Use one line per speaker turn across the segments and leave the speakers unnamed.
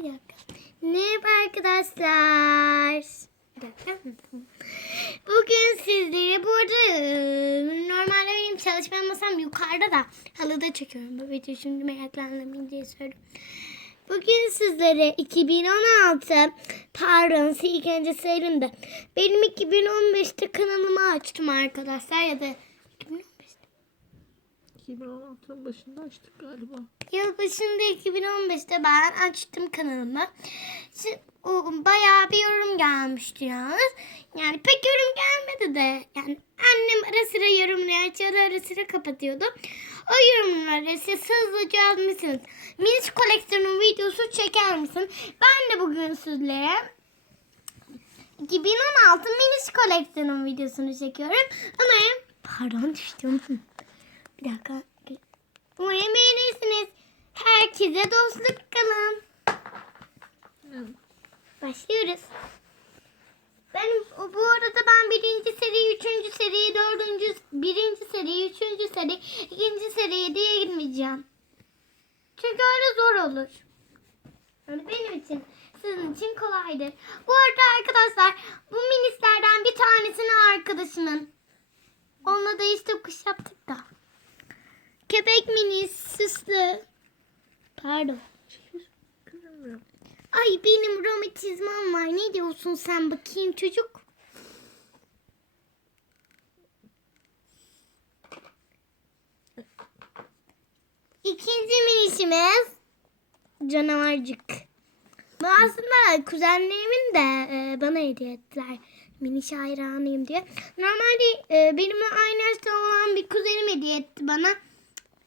Bir dakika. Merhaba arkadaşlar. Bugün sizlere bu arada e, normalde benim çalışma masam yukarıda da halıda çekiyorum. Bu videoyu şimdi meraklanmayın diye söylüyorum. Bugün sizlere 2016 pardon ilk önce söyleyeyim de benim 2015'te kanalımı açtım arkadaşlar ya da 2015'te
2016'nın başında açtık galiba.
Yılbaşında 2015'te ben açtım kanalımı. Şimdi, o, bayağı bir yorum gelmişti yalnız. Yani pek yorum gelmedi de. Yani annem ara sıra yorumları açıyordu ara sıra kapatıyordu. O yorumları siz hızlıca yazmışsınız. Minis koleksiyonun videosu çeker misin? Ben de bugün sizlere 2016 minis koleksiyonun videosunu çekiyorum. Umarım pardon düştüm. Bir dakika. Umarım beğenirsiniz. Herkese dostluk kalın. Başlıyoruz. Ben bu arada ben birinci seri, üçüncü seri, dördüncü, birinci seri, üçüncü seri, ikinci seriye diye girmeyeceğim. Çünkü öyle zor olur. Yani benim için, sizin için kolaydır. Bu arada arkadaşlar bu minislerden bir tanesini arkadaşımın. Onunla da işte kuş yaptık da. Köpek minis, süslü. Pardon. Ay benim romatizmam var. Ne diyorsun sen bakayım çocuk? İkinci minişimiz canavarcık. Bu aslında kuzenlerimin de e, bana hediye ettiler. Miniş hayranıyım diye. Normalde e, benimle aynı yaşta olan bir kuzenim hediye etti bana.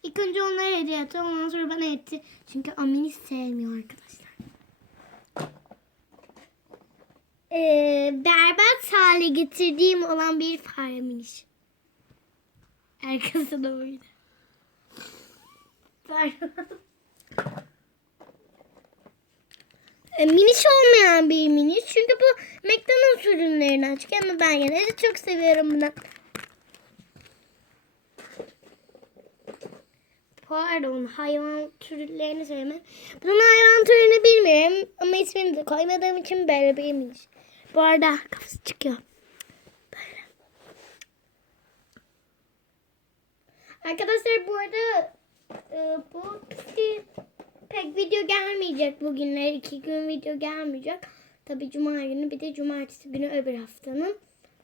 İlk önce onlara hediye etti. Ondan sonra bana etti. Çünkü o miniş sevmiyor arkadaşlar. Ee, berbat hale getirdiğim olan bir fare miniş. Arkası da böyle. Pardon. E, miniş olmayan bir miniş. Çünkü bu McDonald's ürünlerinden çıkıyor ama ben yine de çok seviyorum bunu. Pardon hayvan türlerini söyleme. Bunun hayvan türünü bilmiyorum ama ismini de koymadığım için böyle bir miniş. Bu arada kafası çıkıyor. Böyle. Arkadaşlar bu arada e, bu pek video gelmeyecek bugünler. iki gün video gelmeyecek. Tabi cuma günü bir de cumartesi günü öbür haftanın.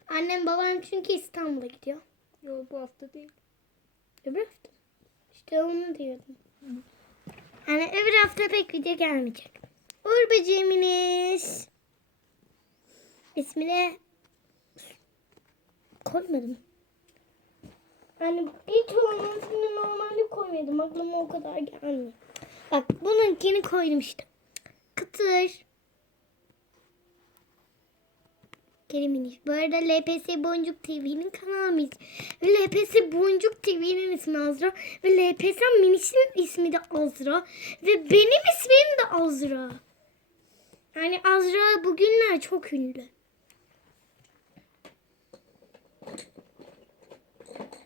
Annem babam çünkü İstanbul'a gidiyor.
Yok bu hafta değil.
Öbür hafta. İşte onu diyordum. Yani öbür hafta pek video gelmeyecek. Uğur böceğimiz. İsmini koymadım. Yani hiç olmasını normalde koymadım. Aklıma o kadar gelmiyor. Bak bununkini koydum işte. Kıtır. Keriminiz. Bu arada LPS Boncuk TV'nin kanalımız. Ve LPS Boncuk TV'nin ismi Azra. Ve LPS Miniş'in ismi de Azra. Ve benim ismim de Azra. Yani Azra bugünler çok ünlü.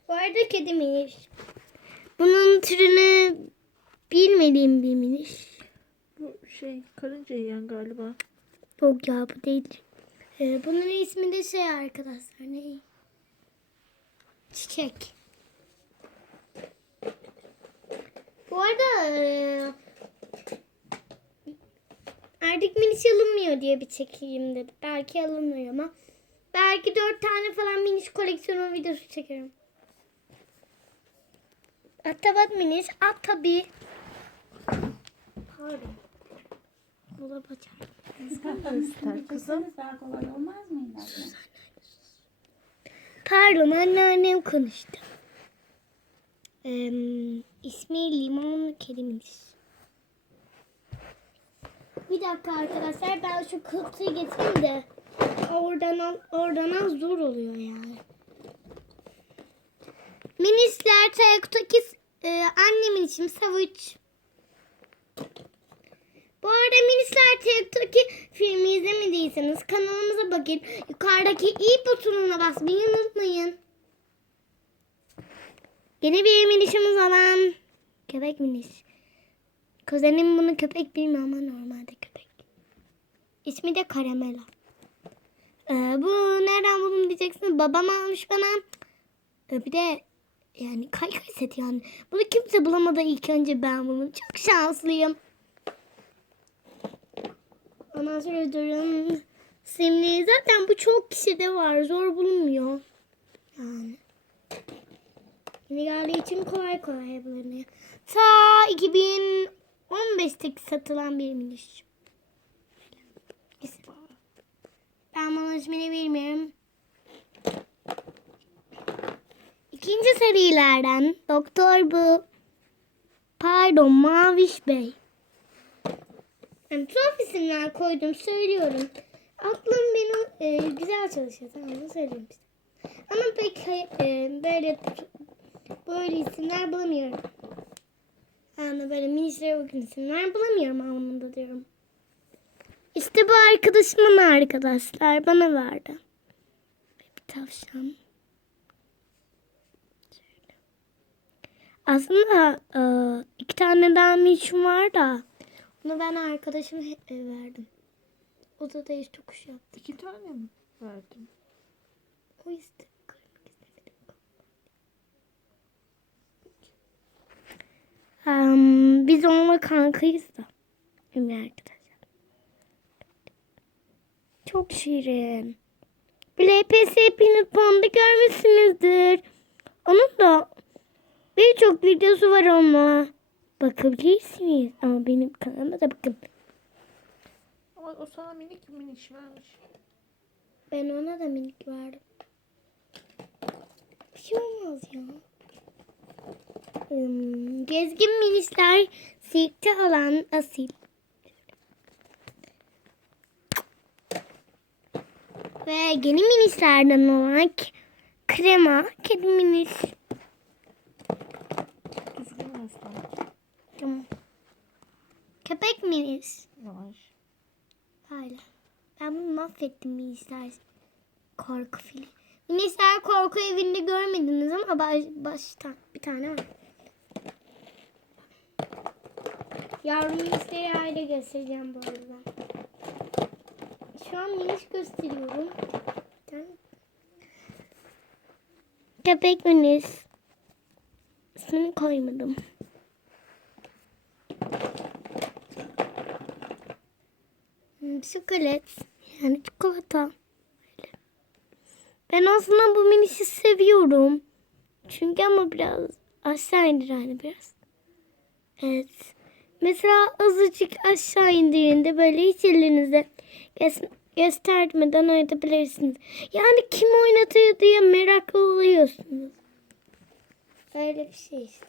Bu arada kedi miniş. Bunun türünü bilmediğim bir miniş.
Bu şey karınca yiyen galiba.
Yok ya bu değil. Ee, bunun ismi de şey arkadaşlar ne? Çiçek. Bu arada ee, artık miniş alınmıyor diye bir çekeyim dedi. Belki alınmıyor ama belki dört tane falan miniş koleksiyonu videosu çekerim. Atabat miniş at tabi. Pardon. Dolap açar.
Göster kızım.
Daha kolay olmaz mıydı? abla?
Pardon anneannem konuştu. Ee, ismi Limon Kedimiz. Bir dakika arkadaşlar ben şu kutuyu getireyim de oradan al, oradan al zor oluyor yani. Minisler Tayaktaki e, annemin için savuç. Bu arada Minisler TikTok'ı filmi izlemediyseniz kanalımıza bakın. Yukarıdaki i butonuna basmayı unutmayın. Yeni bir minişimiz olan köpek minis. Kuzenim bunu köpek bilmiyor ama normalde köpek. İsmi de Karamela. Ee, bu nereden buldum diyeceksiniz. Babam almış bana. Ee, bir de yani kaykay seti yani. Bunu kimse bulamadı ilk önce ben buldum. Çok şanslıyım. Ondan sonra durun. Simli. Zaten bu çok kişide var. Zor bulunmuyor. Yani. Yeni geldiği için kolay kolay bulunuyor. Ta 2015'teki satılan bir miniş. Ben bunun ismini bilmiyorum. İkinci serilerden Doktor Bu. Pardon Maviş Bey. Yani tuhaf isimler koydum söylüyorum. Aklım benim e, güzel çalışıyor tamam mı söyleyeyim size. Ama pek e, böyle böyle isimler bulamıyorum. Yani böyle minişlere uygun isimler bulamıyorum anlamında diyorum. İşte bu arkadaşımın arkadaşlar bana verdi. Bir tavşan. Aslında e, iki tane daha minişim var da onu ben arkadaşıma e, verdim. O da değiş tokuş yaptı.
İki tane mi verdin?
O istemedim. Em, biz onunla kankayız da. Ümit arkadaşlar. Çok şirin. LPS Peanut Pond'u görmüşsünüzdür. Onun da birçok videosu var onunla. Bakabilirsiniz. Ama benim kanalıma da bakın.
Ama o sana minik miniş vermiş.
Ben ona da minik verdim. Bir şey olmaz ya. Hmm, gezgin minisler sirkte alan asil. Ve yeni minislerden olan krema kedi minis.
Düzgün göster.
Tamam. Minis.
Yavaş.
Böyle. Ben bunu mahvettim minisler. Korku filmi. Minisler korku evinde görmediniz ama baş, başta bir tane var. Yavru minisleri ayrı göstereceğim bu arada. Şu an minis gösteriyorum. Köpek minis. İsmini koymadım. Çikolat. Yani çikolata. Ben aslında bu minişi seviyorum. Çünkü ama biraz aşağı indir hani biraz. Evet. Mesela azıcık aşağı indiğinde böyle hiç elinize göstermeden oynatabilirsiniz. Yani kim oynatıyor diye meraklı oluyorsunuz. Öyle bir şey işte.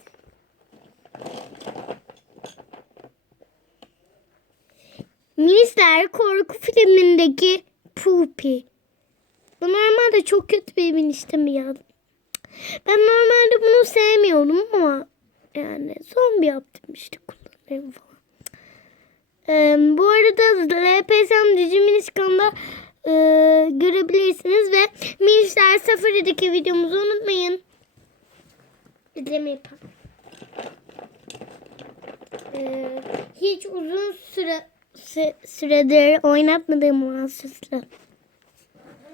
Minisler korku filmindeki Poopy. Bu normalde çok kötü bir minişti mi ya? Ben normalde bunu sevmiyordum ama yani zombi yaptım işte kullanıyorum falan. Ee, bu arada LPSM Cici Miniş kanalında e, görebilirsiniz ve Minişler 02 videomuzu unutmayın. İzlemeyi. Ee, hiç uzun süre sü- süredir oynatmadığım mahsuslu.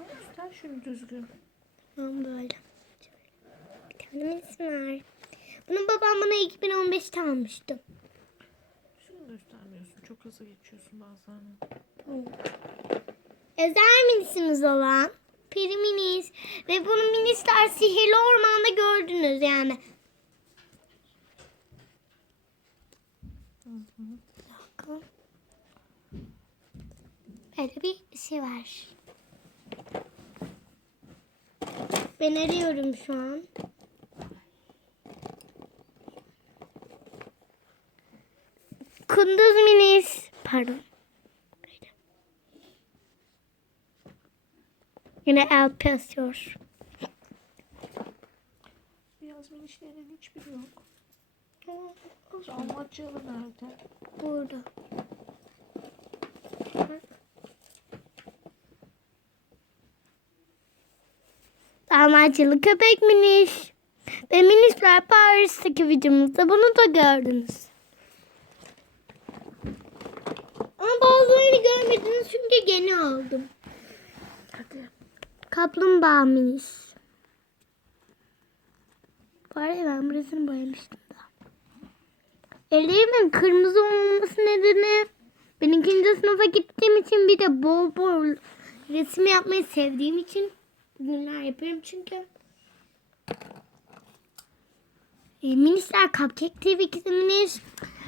Göster şunu düzgün.
Tamam böyle. Bir tane minis var. Bunu babam bana 2015'te almıştı.
Şunu göstermiyorsun. Çok hızlı geçiyorsun bazen.
Özel minisimiz olan Peri Minis. Ve bunu minisler sihirli ormanda gördünüz yani. Bir dakika. Böyle bir şey var. Ben arıyorum şu an. Kunduz Minis. Pardon. Böyle. Yine El Pasiyor.
Beyaz minişlerin hiçbiri yok. Dalmatyalı nerede?
Burada. Dalmaçyalı köpek miniş. Ve minişler Paris'teki videomuzda bunu da gördünüz. Ama bazılarını görmediniz çünkü yeni aldım.
Hadi.
Kaplumbağa minis. Var ya ben burasını boyamıştım da. Ellerimin kırmızı olması nedeni ben ikinci sınıfa gittiğim için bir de bol bol resim yapmayı sevdiğim için günler yapıyorum çünkü. E, Minisler Cupcake TV minis.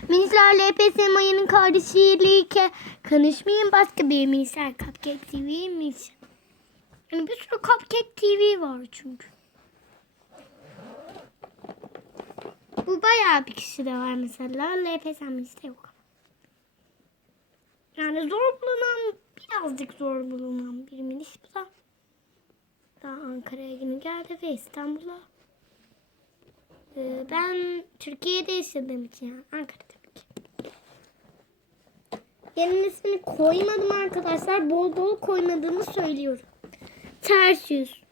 Minisler LPS Maya'nın kardeşiyle konuşmayın başka bir Minisler Cupcake TV'ymiş. Yani bir sürü Cupcake TV var çünkü. Bu bayağı bir kişi de var mesela. LPS Minis'te yok. Yani zor bulunan, birazcık zor bulunan bir minis bu da. Daha Ankara'ya yeni geldi ve İstanbul'a. Ee, ben Türkiye'de yaşadığım için yani Ankara tabii ki. Yeni ismini koymadım arkadaşlar. Bol bol koymadığımı söylüyorum. Ters yüz.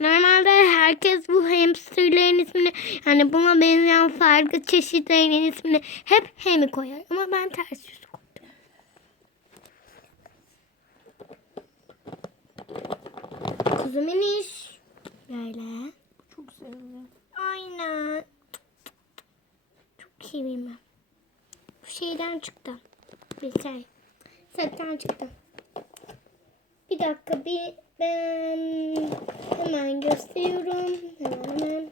Normalde herkes bu hamsterlerin ismini yani buna benzeyen farklı çeşitlerin ismini hep hemi koyar. Ama ben ters yüz koydum. Kuzumun iş. Böyle.
Çok sevimli.
Aynen. Çok iyiyim ben. Bu şeyden çıktı. Bir şey. Setten çıktı. Bir dakika bir ben hemen gösteriyorum. Hemen hemen.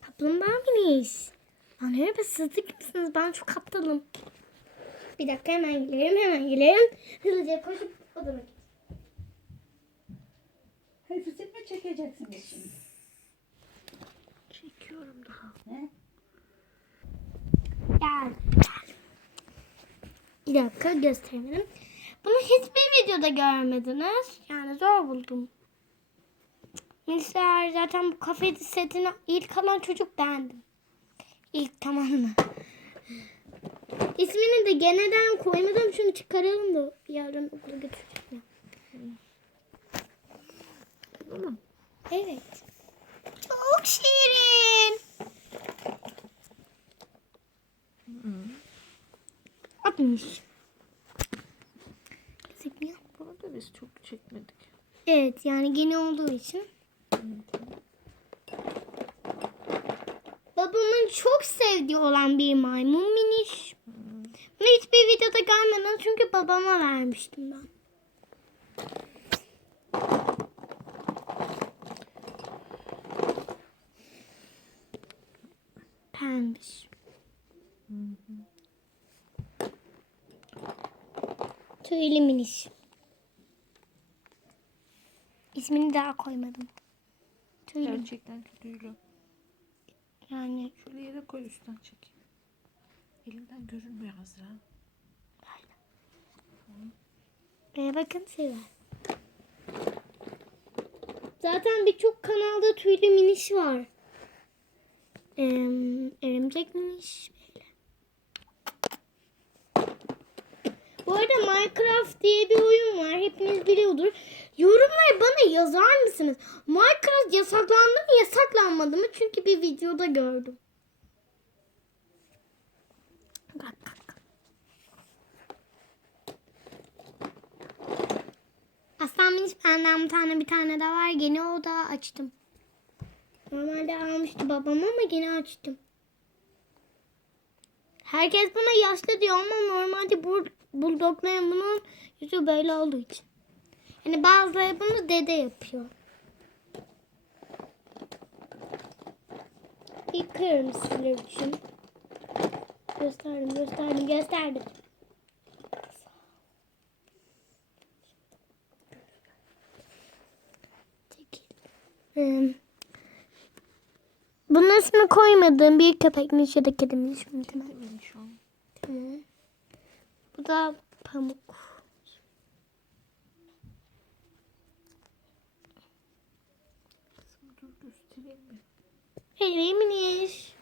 Kaplumbağa miyiz? Lan öyle sızlık mısınız? Ben çok aptalım. Bir dakika hemen gelirim hemen gelirim. Hızlıca koşup odama
Hırsız mi çekeceksin şimdi?
Çekiyorum daha.
Ne?
Gel. Bir dakika gösterelim. Bunu hiçbir videoda görmediniz. Yani zor buldum. Mesela zaten bu kafe setini ilk alan çocuk bendim. İlk tamam mı? İsmini de geneden koymadım. Şunu çıkaralım da yarın okula götüreceğim.
Tamam.
Evet. Çok şirin. Atmış. Gözükmüyor.
Bunu da biz çok çekmedik.
Evet yani yeni olduğu için. Babamın çok sevdiği olan bir maymun miniş. Bunu hiçbir videoda görmedim çünkü babama vermiştim ben. Tüylü miniş. İsmini daha koymadım. Tüylü.
Gerçekten kötüydü.
Yani
Şöyle yere koy üstten çek. Elimden görünmüyor Azra.
e, bakın sever. Zaten birçok kanalda tüylü miniş var. Ee, örümcek miniş Bu arada Minecraft diye bir oyun var. Hepiniz biliyordur. Yorumlara bana yazar mısınız? Minecraft yasaklandı mı yasaklanmadı mı? Çünkü bir videoda gördüm. Aslan minis benden bir tane bir tane daha var. Yeni o da açtım. Normalde almıştı babam ama yine açtım. Herkes buna yaşlı diyor ama normalde bu buldogların bunun yüzü böyle olduğu için. Yani bazıları bunu dede yapıyor. Yıkıyorum sizler için. Gösterdim, gösterdim, gösterdim. Çekil. Bunun ismini koymadığım bir köpekmiş ya da kediymiş.
Şu an.
Tamam. Bu da pamuk.
Göstereyim mi?
Eliminiz.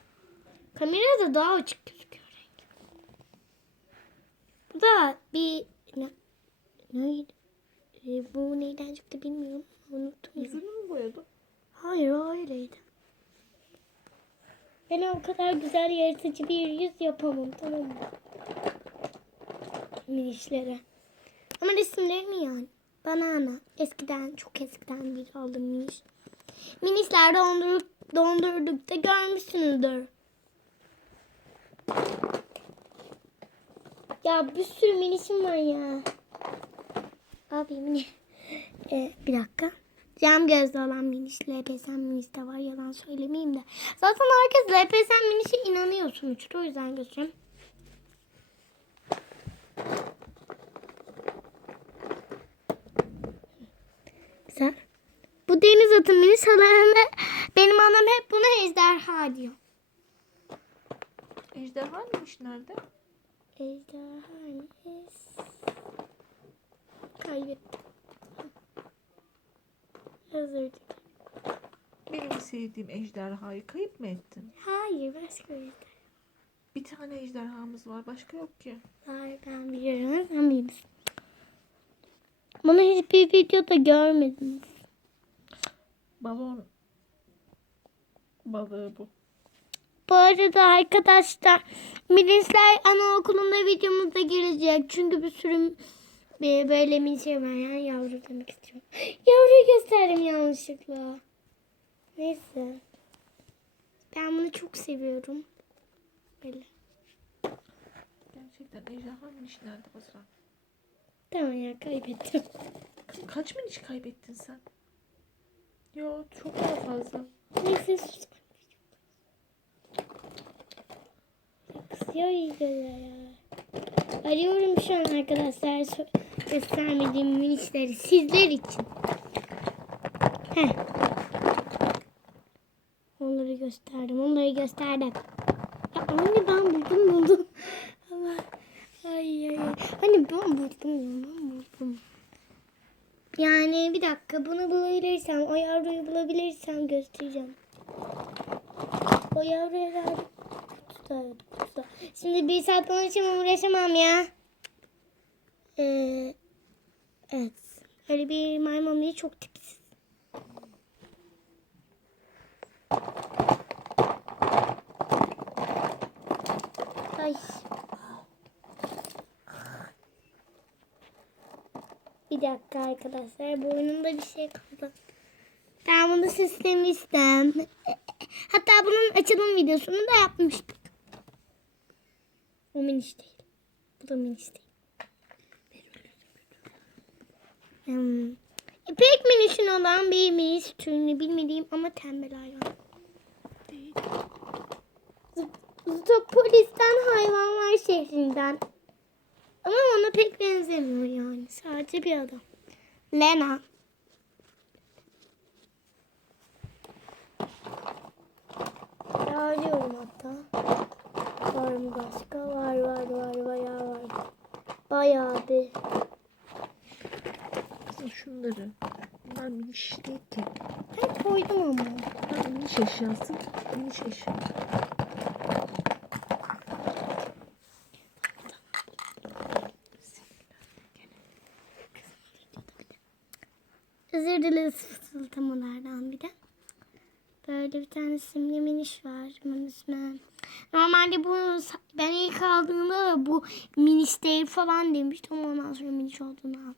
Kamerada daha açık gözüküyor rengi. Bu da bir ne, neydi? Ee, bu neyden çıktı bilmiyorum. Unuttum.
Yüzünü mü boyadı?
Hayır o öyleydi. Ben o kadar güzel yaratıcı bir yüz yapamam tamam mı? Minişlere. Ama resimlerini yani. Banana. Eskiden çok eskiden bir aldım miniş. Minişler dondur, dondurdukta görmüşsünüzdür. Ya bir sürü minişim var ya. Abi mini. Ee, bir dakika. Cam gözlü olan miniş, LPSM miniş de var. Yalan söylemeyeyim de. Zaten herkes LPSM minişe inanıyor sonuçta. O yüzden göstereyim. Güzel. Bu deniz atı miniş alanında benim annem hep buna ejderha diyor.
Ejderha neymiş nerede?
Ejderha. Kaybettim. Özür dilerim.
Benim sevdiğim ejderhayı kayıp mı ettin?
Hayır başka bir ejderha
Bir tane ejderhamız var. Başka yok ki.
var. Ben biliyorum. Sen bilirsin. Bunu hiçbir videoda görmediniz.
Balon balığı bu.
Bu arada arkadaşlar Milisler anaokulunda videomuzda gelecek. Çünkü bir sürü böyle şey var yani yavru demek istiyorum. Yavruyu gösterdim yanlışlıkla. Neyse. Ben bunu çok seviyorum. Böyle.
Gerçekten ejderha miniş nerede Basra?
Tamam ya kaybettim.
Kızım kaç miniş kaybettin sen? Yo çok daha fazla.
Neyse sus. Kızıyor iyi ya. Arıyorum şu an arkadaşlar. Göstermediğim minişleri sizler için. Heh. Onları gösterdim. Onları gösterdim. Anne ben buldum buldum. Ay ay. Hani ben buldum ben buldum. Yani bir dakika bunu bulabilirsem, o yavruyu bulabilirsem göstereceğim. O yavru herhalde kutuda, kutuda. Şimdi bir saat için uğraşamam ya. Ee, evet. Öyle bir maymun çok tipsiz. Ay. Bir dakika arkadaşlar. Boynumda bir şey kaldı. Ben bunu süslemiştim. Hatta bunun açılım videosunu da yapmıştık. O miniş değil. Bu da miniş değil. Hmm. İpek minişin olan bir miniş türünü bilmediğim ama tembel hayvan.
Değil.
Zoopolis'ten hayvanlar şehrinden. Ama ona pek benzemiyor yani. Sadece bir adam. Lena. Arıyorum hatta. Var mı başka? Var var var bayağı var. Bayağı bir.
Kızım şunları. Bunlar miniş değil ki.
Ben koydum ama.
Bunlar miniş eşyası. Miniş eşya.
Dileriz fısıltamalardan bir de. Böyle bir tane simli miniş var. İsmi. Normalde bu ben ilk aldığımda bu miniş değil falan demiştim. Ondan sonra miniş olduğunu aldım.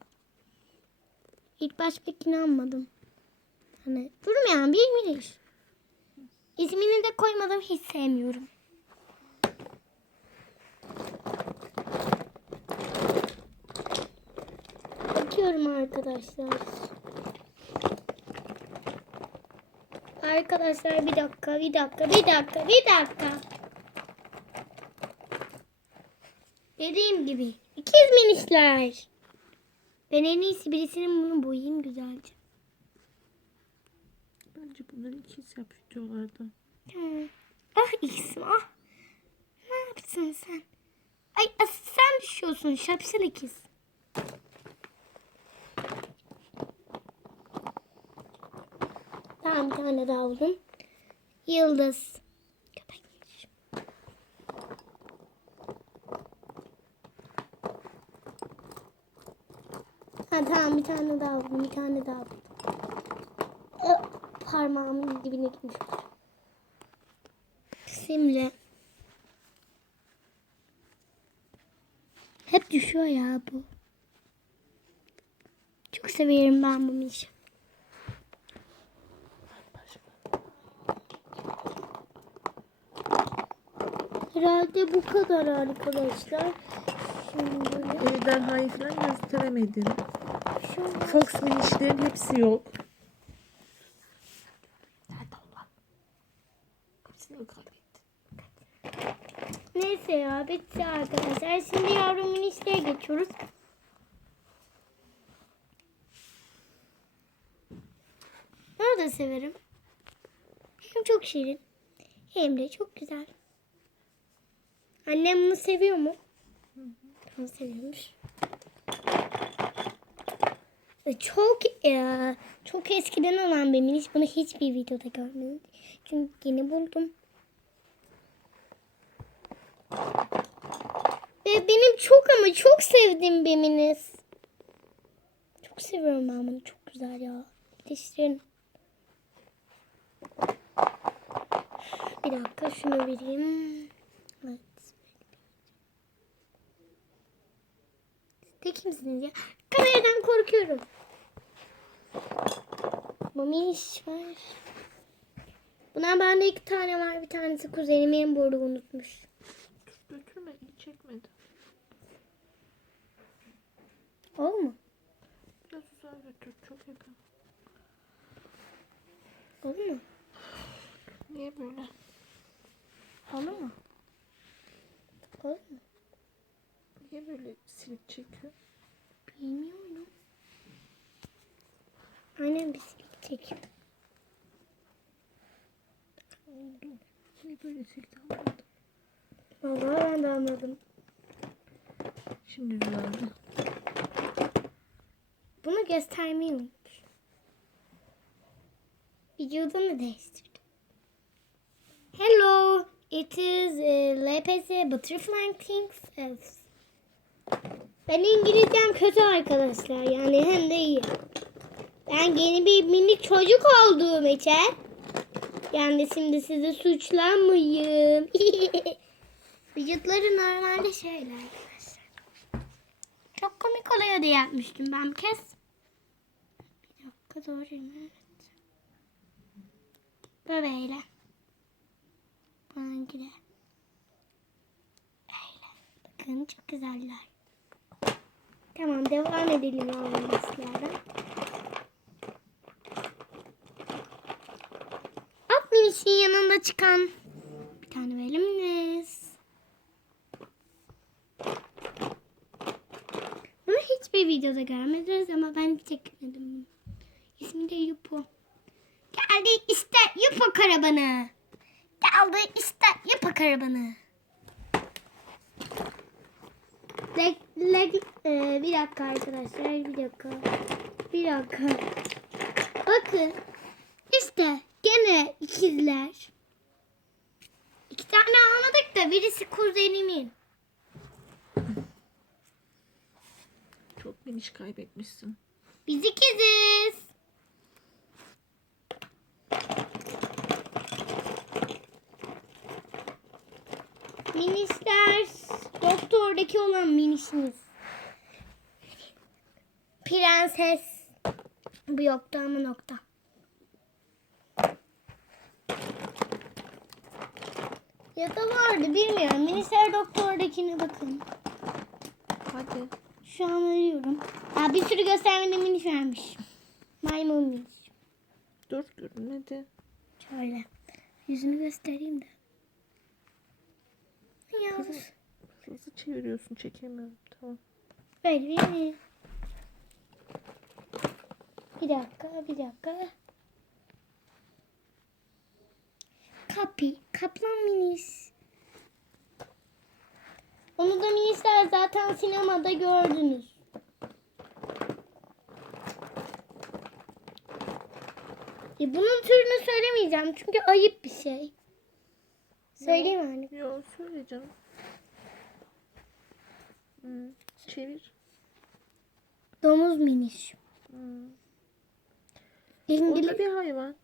İlk başta inanmadım. Hani durmayan bir miniş. İsmini de koymadım hiç sevmiyorum. Bakıyorum arkadaşlar. Arkadaşlar bir dakika, bir dakika, bir dakika, bir dakika. Dediğim gibi ikiz minişler. Ben en iyisi birisinin bunu boyayayım güzelce.
Bence bunları ikiz yap videolarda.
Hmm. Ah ikizim ah. Ne yaptın sen? Ay asıl sen düşüyorsun şapşal ikiz. Bir tane daha buldum. Yıldız. Köpekmiş. Ha tamam bir tane daha buldum. Bir tane daha buldum. Parmağımın dibine gitmiş. Simli. Hep düşüyor ya bu. Çok severim ben bu minişi. Herhalde bu kadar arkadaşlar. Şimdi
Ejderhayı falan gösteremedin.
şu
Fox minişlerin hepsi yok. Nerede onlar? Hepsini mi kaybettin?
Neyse ya bitti arkadaşlar. Şimdi yavru minişlere geçiyoruz. Bunu da severim. Hem çok şirin hem de çok güzel. Annem bunu seviyor mu? Tamam seviyormuş. Ve Çok e, çok eskiden olan bir miniş. Bunu hiçbir videoda görmedim. Çünkü yeni buldum. Ve benim çok ama çok sevdiğim bir minis. Çok seviyorum ben bunu. Çok güzel ya. Dişlerin. Bir dakika şunu vereyim. Evet. Siz de kimsiniz ya? Kameradan korkuyorum. Minis var. Bundan bende iki tane var. Bir tanesi kuzenimin burada unutmuş.
Dur götürme çekmedi.
O mu?
Biraz uzağa götür çok yakın.
Olur mu?
Niye böyle?
Olur mu? Olur mu?
Niye böyle silip çekiyor?
Bilmiyorum. Aynen bisiklet çekiyor.
Niye böyle sildi anlamadım.
Vallahi ben de anladım.
Şimdi düzeldi.
Bunu göstermeyi unutmuş. Vücudunu değiştirdi. Hello, it is uh, LPS Butterfly Things. Ben İngilizcem kötü arkadaşlar. Yani hem de iyi. Ben yeni bir minik çocuk olduğum için. Yani şimdi sizi suçlamayayım. Vücutları normalde şöyle arkadaşlar. Çok komik oluyor diye yapmıştım ben bir kez. Bir dakika doğruyum evet. Böyle. De. Öyle. Bakın çok güzeller. Tamam devam edelim yavrulardan. At minişin yanında çıkan bir tane veriminiz. Bunu hiçbir videoda görmediniz ama ben hiç çekmedim. İsmi de Yupo. Geldi işte Yupo karavanı. Geldi işte Yupo karavanı. Leg, leg, e, bir dakika arkadaşlar bir dakika. Bir dakika. Bakın işte gene ikizler. İki tane almadık da birisi kuzenimin.
Çok miniş kaybetmişsin.
Biz ikiziz. Minisler. Doktordaki olan minisimiz. Prenses. Bu yoktu ama nokta. Ya da vardı bilmiyorum. Minisler doktordakine bakın.
Hadi.
Şu an arıyorum. Aa, bir sürü göstermede minis vermiş. Maymun minis.
Dur görünmedi.
Şöyle. Yüzünü göstereyim de. Yavuz.
Hızlı çeviriyorsun çekemiyorum. Tamam.
Böyle bir Bir dakika, bir dakika. Kapi, kaplan minis. Onu da minisler zaten sinemada gördünüz. E bunun türünü söylemeyeceğim çünkü ayıp bir şey. Söyleyeyim mi anne?
Yo söyle canım. Hmm. Çevir.
Domuz minis.
Hmm.
İngiliz...
O da bir hayvan.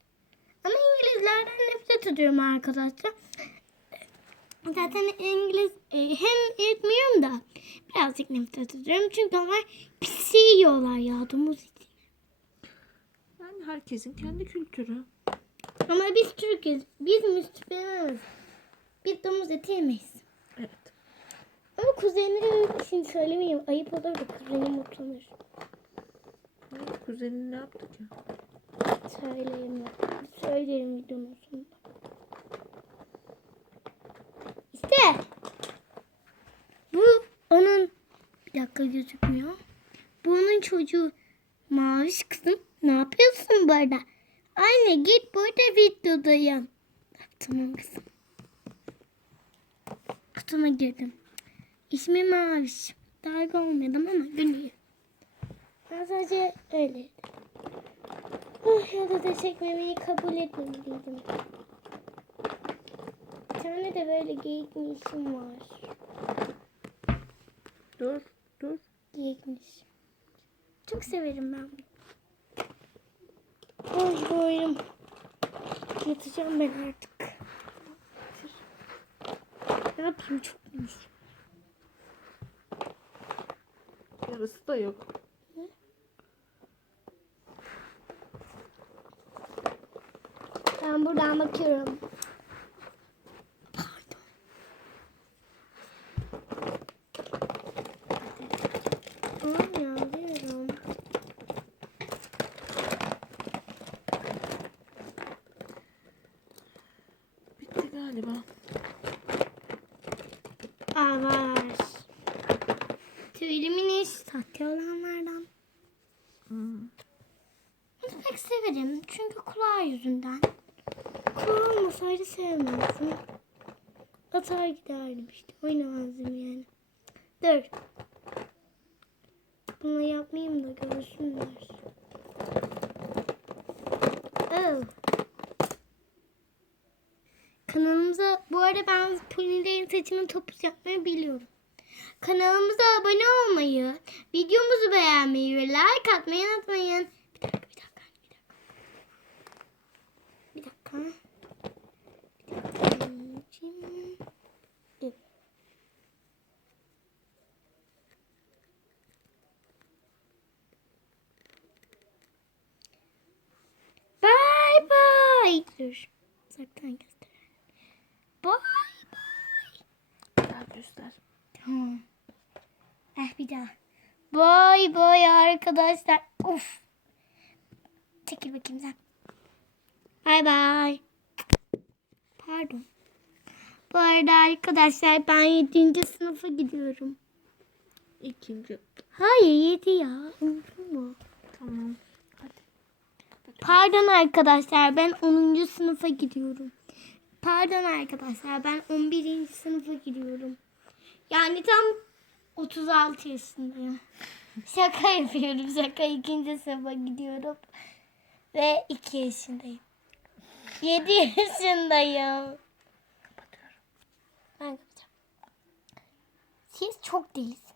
Ama İngilizlerden nefret ediyorum arkadaşlar. Zaten İngiliz e, hem etmiyorum da birazcık nefret ediyorum. Çünkü onlar pis şey yiyorlar ya domuz eti.
Yani herkesin kendi kültürü.
Ama biz Türk'üz. Biz Müslümanız. Biz domuz eti yemeyiz. Ama kuzenlerim şimdi söylemeyeyim. Ayıp olur da kuzenim utanır.
Kuzenin ne yaptı ki?
Söyleyeyim. Söylerim videonun sonunda. İşte. Bu onun bir dakika gözükmüyor. Bu onun çocuğu. Maviş kızım. Ne yapıyorsun bu arada? Anne git burada videodayım. Tamam kızım. Kutuma girdim. İsmi Maviş. Dalga olmadım ama gülüyor. Ben sadece öyle. Oh ya da çekmemeyi kabul etmemeliydim. Bir tane de böyle geyikmiş işim var.
Dur, dur.
Geyikmiş. Çok severim ben bunu. Ay boynum. Yatacağım ben artık. Ne yapayım çok iyi.
Yarısı da yok.
Ben buradan bakıyorum. Pardon. Ay alıyorum.
Bitti galiba.
Aa var. Tüylümün iş sahte olanlardan.
Hmm.
Bunu pek severim çünkü kulağı yüzünden. Kulağı olmasaydı sevmezdim. Atar giderdim işte. Oynamazdım yani. Dur. Bunu yapmayayım da görsünler. Oh. Kanalımıza bu arada ben Polilerin saçını topuz yapmayı biliyorum. Kanalımıza abone olmayı, videomuzu beğenmeyi ve like atmayı unutmayın. Bir dakika, bir dakika, bir dakika. Bir dakika. Bir dakika. Bye bye. Dur. Uzaktan gösterelim. Bye bye.
Daha göster.
Tamam. Eh bir daha. Bay bay arkadaşlar. Of. Çekil bakayım sen. Bay bay. Pardon. Bu arada arkadaşlar ben 7. sınıfa gidiyorum.
İkinci.
Hayır 7 ya. Unutma.
Tamam. Hadi.
Pardon arkadaşlar ben 10. sınıfa gidiyorum. Pardon arkadaşlar ben 11. sınıfa gidiyorum. Yani tam 36 yaşındayım. Şaka yapıyorum şaka 2. sınıfa gidiyorum. Ve 2 yaşındayım. 7 yaşındayım.
Kapatıyorum.
Ben kapatacağım. Siz çok delisiniz.